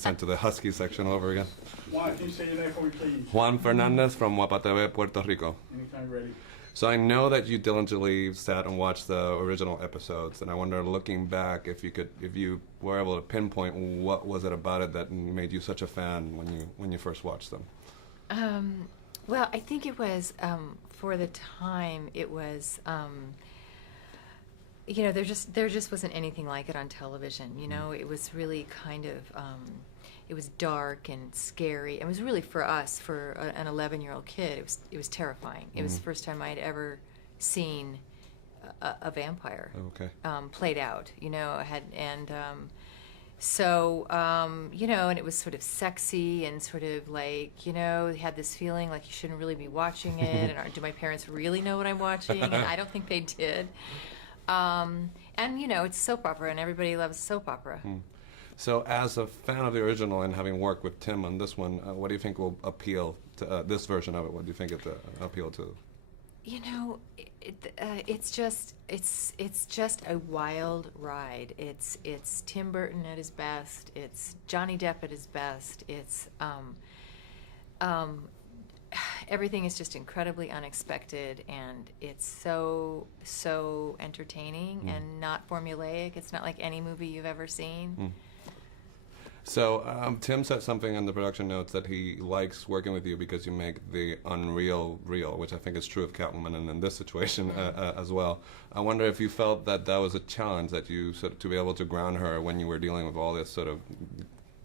sent to the Husky section all over again. Juan, can you say your name for me, please? Juan Fernandez from Guapatebe, Puerto Rico. Anytime ready. So I know that you diligently sat and watched the original episodes, and I wonder, looking back, if you were able to pinpoint what was it about it that made you such a fan when you first watched them. Well, I think it was for the time. It was. There just wasn't anything like it on television. It was really kind of, it was dark and scary. It was really, for us, for an 11-year-old kid, it was terrifying. It was the first time I'd ever seen a vampire played out. And it was sort of sexy and sort of like, had this feeling like you shouldn't really be watching it. And do my parents really know what I'm watching? And I don't think they did. It's soap opera, and everybody loves soap opera. So as a fan of the original and having worked with Tim on this one, what do you think will appeal to this version of it? What do you think it appeal to? It's just a wild ride. It's Tim Burton at his best. It's Johnny Depp at his best. It's everything is just incredibly unexpected, and it's so entertaining and not formulaic. It's not like any movie you've ever seen. So Tim said something in the production notes that he likes working with you because you make the unreal real, which I think is true of Catwoman and in this situation as well. I wonder if you felt that was a challenge, that you sort of, to be able to ground her when you were dealing with all this sort of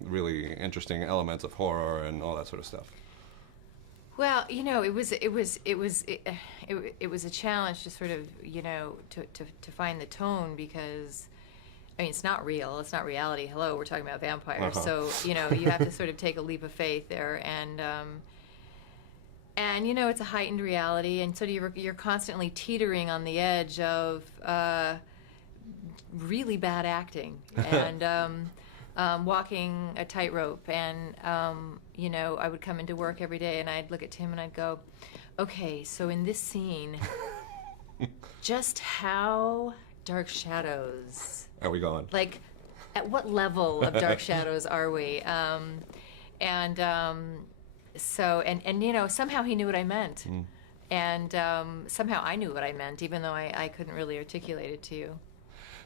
really interesting elements of horror and all that sort of stuff. Well, it was a challenge to sort of, to find the tone, because it's not real. It's not reality. Hello, we're talking about vampires. So, you have to sort of take a leap of faith there. And it's a heightened reality. And so you're constantly teetering on the edge of really bad acting and walking a tightrope. And, I would come into work every day and I'd look at Tim and I'd go, okay, so in this scene, just how dark shadows are we going? Like, at what level of dark shadows are we? Somehow he knew what I meant. And somehow I knew what I meant, even though I couldn't really articulate it to you.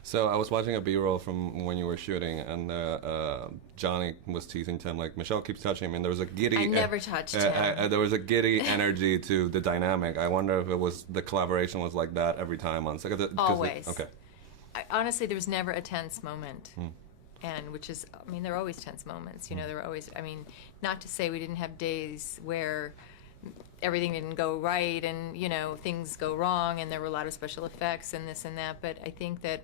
So I was watching a B-roll from when you were shooting, and Johnny was teasing Tim, like, Michelle keeps touching him, and there was a giddy... I never touched him. There was a giddy energy to the dynamic. I wonder if it was, the collaboration was like that every time on set. Always. Okay. Honestly, there was never a tense moment. And which is, there are always tense moments. There were always, not to say we didn't have days where everything didn't go right and, things go wrong and there were a lot of special effects and this and that. But I think that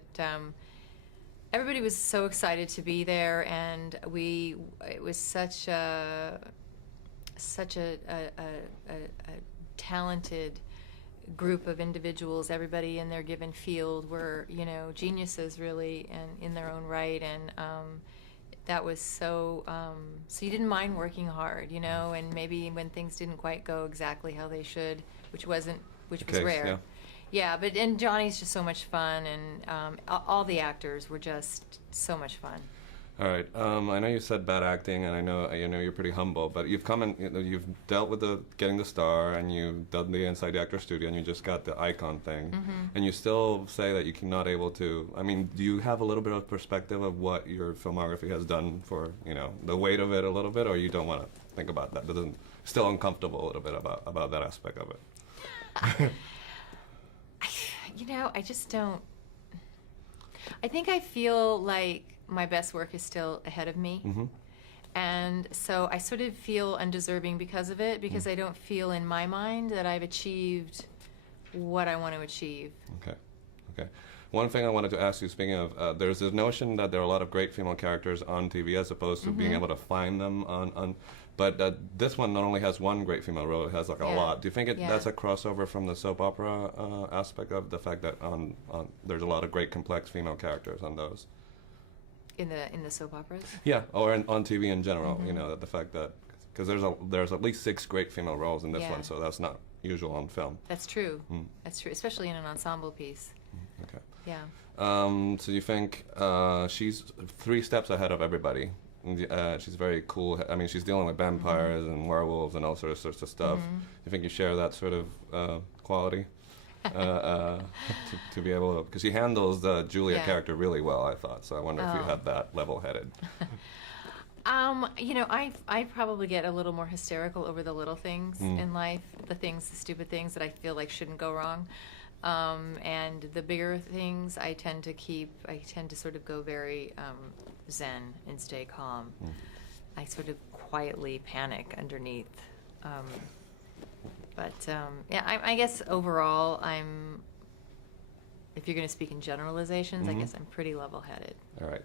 everybody was so excited to be there, and it was such a talented group of individuals. Everybody in their given field were, geniuses really, and in their own right. And that was so you didn't mind working hard, and maybe when things didn't quite go exactly how they should, which was rare. And Johnny's just so much fun, and all the actors were just so much fun. All right. I know you said bad acting, and I know you're pretty humble, but you've come and you've dealt with getting the star, and you've done the Inside the Actor Studio, and you just got the Icon thing, and you still say that you're not able to. Do you have a little bit of perspective of what your filmography has done for the weight of it a little bit, or you don't want to think about that? Still uncomfortable a little bit about that aspect of it. I just don't. I think I feel like my best work is still ahead of me. And so I sort of feel undeserving because of it, because I don't feel in my mind that I've achieved what I want to achieve. Okay. One thing I wanted to ask you, speaking of, there's this notion that there are a lot of great female characters on TV as opposed to being able to find them on but this one not only has one great female role, it has like a lot. Do you think that's a crossover from the soap opera aspect of the fact that on there's a lot of great complex female characters on those? In the soap operas? Yeah, or on TV in general. That the fact that, because there's at least 6 great female roles in this one, so that's not usual on film. That's true. That's true, especially in an ensemble piece. Okay. Yeah. So you think she's 3 steps ahead of everybody She's very cool. I mean, she's dealing with vampires and werewolves and all sorts of stuff. You think you share that sort of quality? To be able to, because she handles the Julia character really well, I thought. So I wonder if you had that level-headed. You know, I probably get a little more hysterical over the little things in life, the stupid things that I feel like shouldn't go wrong. And the bigger things, I tend to sort of go very zen and stay calm. I sort of quietly panic underneath. Yeah, I guess overall, if you're going to speak in generalizations, I guess I'm pretty level-headed. All right.